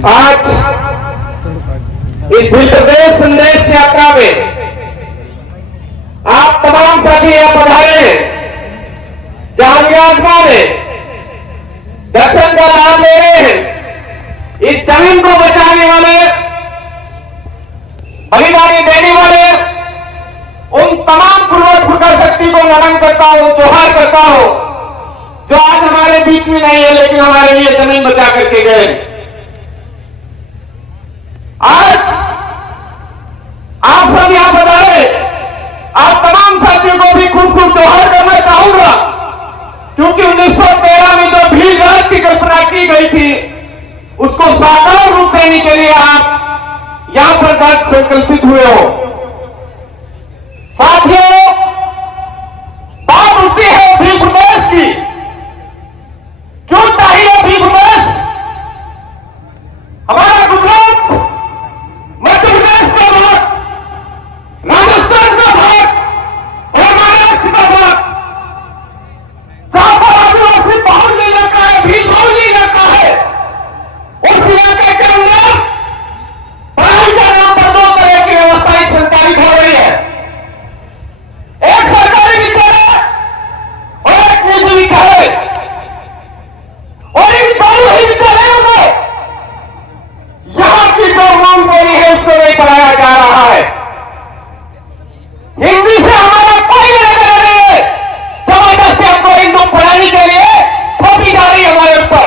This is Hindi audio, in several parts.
आज इस प्रदेश संदेश यात्रा में आप तमाम साथी यहाँ पधारे हैं, जहां विराजमान है, दर्शन का लाभ ले रहे हैं। इस जमीन को बचाने वाले, बलिदानी देने वाले उन तमाम पूर्वज भूखा शक्ति को नमन करता हूं, जोहार करता हूं, जो आज हमारे बीच में नहीं है, लेकिन हमारे लिए जमीन बचा करके गए। आज आप सब यहां बताए, आप तमाम साथियों को भी खूब खूब जोहार करना चाहूंगा, क्योंकि 1913 में जो भील राज की कल्पना की गई थी, उसको साकार रूप देने के लिए आप यहां पर दृढ़ संकल्पित हुए हो। साथियों, बात उठती है भील प्रदेश की। क्यों चाहिए भील प्रदेश? हमारा गुजरात, मध्य प्रदेश का भाग, राजस्थान का भाग और महाराष्ट्र का भाग, जहां पर आदिवासी बहुल इलाका है, भील बहुल इलाका है, उस इलाके के अंदर पढ़ाई के नाम पर दो तरह की व्यवस्थाएं संचालित हो रही है। एक सरकारी विद्यालय और एक निजी विद्यालय, और इन दोनों ही विद्यालयों में यहां की जो मूल बोली है उसको नहीं पढ़ाया जा रहा है। हिंदी से हमारा कोई लेना देना नहीं है। जबरदस्ती हमको हिंदू पढ़ाने के लिए थोपी जा रही है हमारे ऊपर।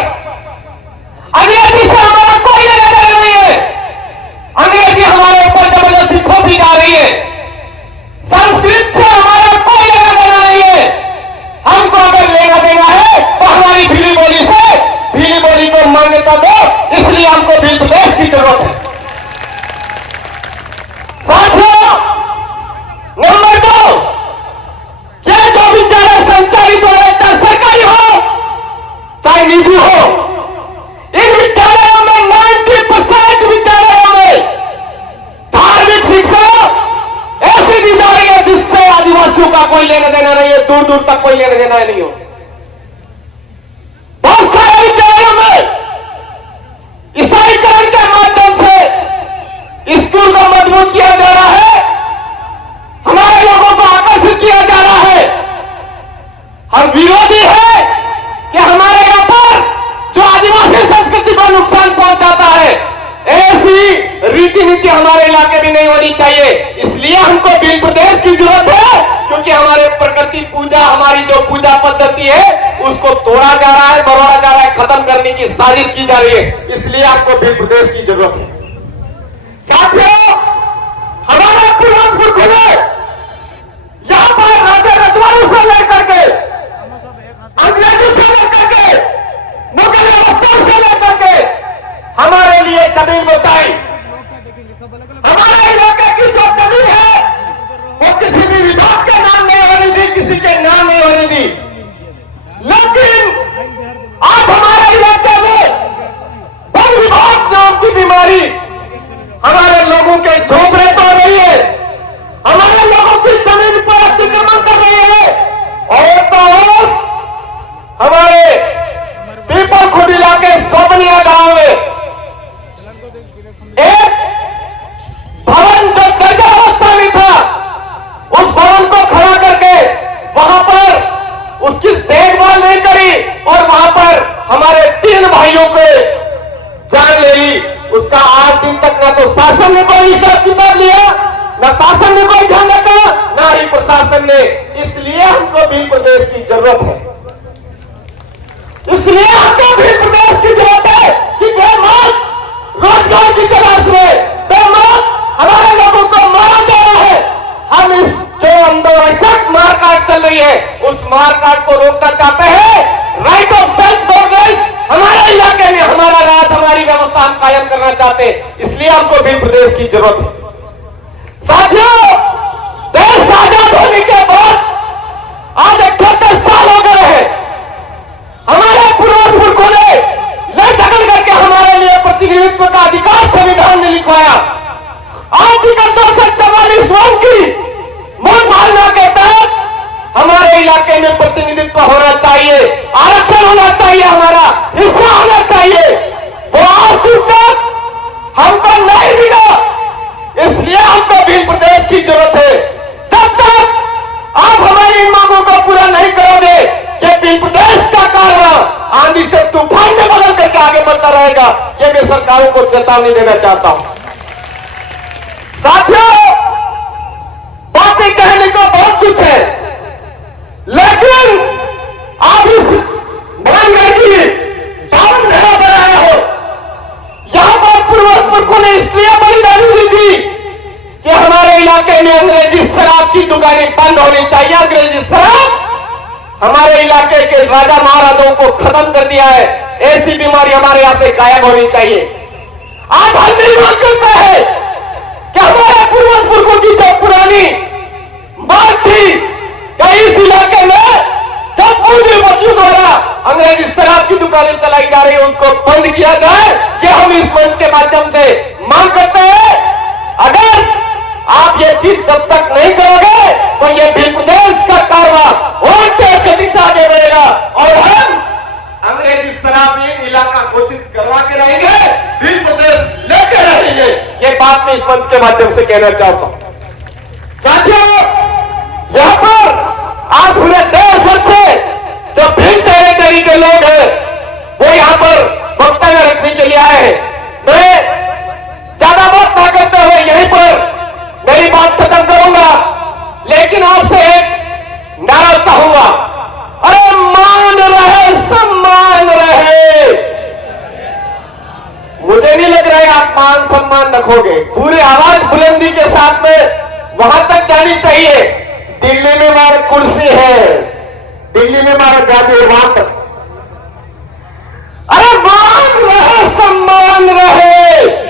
अंग्रेजी से हमारा कोई लेना देना नहीं है। अंग्रेजी हमारे ऊपर जबरदस्ती थोपी जा रही है। संस्कृत से हमारा कोई लेना देना नहीं है। हमको अगर लेना देना है तो हमारी भीली बोली से, भीली बोली को मान्यता दो, इसलिए हमको भील प्रदेश की जरूरत है। साथियों, नंबर 2, ये जो विद्यालय संचालित हो रहे, चाहे सरकारी हो चाहे निजी हो, इन विद्यालयों में 90% विद्यालयों में धार्मिक शिक्षा ऐसी दी जा रही है जिससे आदिवासियों का कोई लेना देना नहीं है, दूर दूर तक कोई लेना देना नहीं हो। बहुत सारे विद्यालयों में ईसाईकरण के माध्यम से स्कूल को मजबूत किया जा रहा है, हमारे लोगों को आकर्षित किया जा रहा है। हम विरोधी है कि हमारे यहां पर जो आदिवासी संस्कृति को नुकसान पहुंचाता है, ऐसी रीति नीति हमारे इलाके में नहीं होनी चाहिए। इसलिए हमको भील प्रदेश की जरूरत है, क्योंकि हमारे प्रकृति पूजा, हमारी जो पूजा पद्धति है उसको तोड़ा जा रहा है, मरोड़ा जा रहा है, खत्म करने की साजिश की जा रही है। इसलिए आपको भील प्रदेश की जरूरत है। साथियों, हमारा पूर्वज पुरखों ने यहां पर राजा रजवाड़ों से लेकर के, अंग्रेजों से लेकर के, मुगल व्यवस्था से लेकर के हमारे लिए जमीन बचाई। हमारे इलाके की जो जमीन है वो किसी भी विभाग के नाम नहीं होने दी, किसी के नाम नहीं होने दी। लेकिन आज हमारे इलाके में वन विभाग नाम की बीमारी हमारे लोगों के झोंपड़े तो रही है, हमारे लोगों की जमीन पर अतिक्रमण कर रही है। और तो और हमारे पीपलखुर्द इलाके सोमनिया गांव में एक भवन जो जर्जरावस्था में था, उस भवन को खड़ा करके वहां पर उसकी देखभाल नहीं करी और वहां पर हमारे 3 भाइयों को जान ले ली। उसका आज दिन तक ना तो शासन ने कोई हिसाब किताब लिया, ना शासन ने कोई ध्यान रखा, ना ही प्रशासन ने। इसलिए हमको भील प्रदेश की जरूरत है। इसलिए हमको भील प्रदेश की जरूरत है कि बेमौत रोजगार की तलाश में, बेमौत हमारे लोगों को मारा जा रहा है। हम इस जो अंदर ऐसा मारकाट चल रही है, उस मारकाट को रोकना चाहते हैं। राइट ऑफ सेल्फ गवर्नेंस हमारे इलाके में, हमारा राज, हमारी व्यवस्था हम कायम करना चाहते हैं। इसलिए हमको भील प्रदेश की जरूरत है। साथियों, देश आजाद होने के बाद आज 78 साल हो गए हैं। हमारे पूर्वज पुरखों ने ले दखल करके हमारे लिए प्रतिनिधित्व का अधिकार संविधान में लिखवाया। आर्टिकल 244 की मूल भावना के तहत हमारे इलाके में प्रतिनिधित्व होना चाहिए, आरक्षण होना चाहिए, हमारा हिस्सा होना चाहिए। वो आज तक हमको नहीं मिला, इसलिए हमको भील प्रदेश की जरूरत है। जब तक आप हमारी मांगों को पूरा नहीं करोगे, ये भील प्रदेश का कारवां आंधी से तूफान में बदल करके आगे बढ़ता रहेगा। ये मैं सरकारों को चेतावनी देना चाहता हूं। साथियों, बातें कहने को बहुत कुछ है, लेकिन आप इस महंगाई की सावन नहीं बनाया हो। यहां पर पूर्वज पुरखों ने इसलिए बलिदानी दी थी कि हमारे इलाके में अंग्रेजी शराब की दुकानें बंद होनी चाहिए। अंग्रेजी शराब हमारे इलाके के राजा महाराजाओं को खत्म कर दिया है। ऐसी बीमारी हमारे यहां से गायब होनी चाहिए। आज हम नहीं बात करते हैं कि हमारे पूर्वज पुरखों की जो पुरानी बात थी कि इस इलाके में जब पूर्वी बच्चों द्वारा अंग्रेजी शराब की दुकानें चलाई जा रही है, उनको बंद किया जाए। कि हम इस मंच के माध्यम से मांग करते हैं। अगर आप ये चीज जब तक नहीं करोगे तो ये भील प्रदेश का कारवां और तेज गति से आगे बढ़ेगा और हम अंग्रेजी शराबी इलाका घोषित करवा के रहेंगे, भील प्रदेश लेके रहेंगे। ये बात मैं इस मंच के माध्यम से कहना चाहता हूं। साथियों, यहां पर आज पूरे देश भर से जो भील टेरिटरी के लोग हैं वो यहां पर वक्तव्य रखने के लिए आए हैं। मैं ज्यादा बात ना करते हुए यहीं पर मेरी बात खत्म करूंगा, लेकिन आपसे एक नारा चाहूंगा, अरे मान रहे सम्मान रहे। मुझे नहीं लग रहा है आप मान सम्मान रखोगे। पूरी आवाज बुलंदी के साथ में वहां तक जानी चाहिए, दिल्ली में हमारी कुर्सी है, दिल्ली में हमारा गादी वहां तक। अरे मान रहे सम्मान रहे।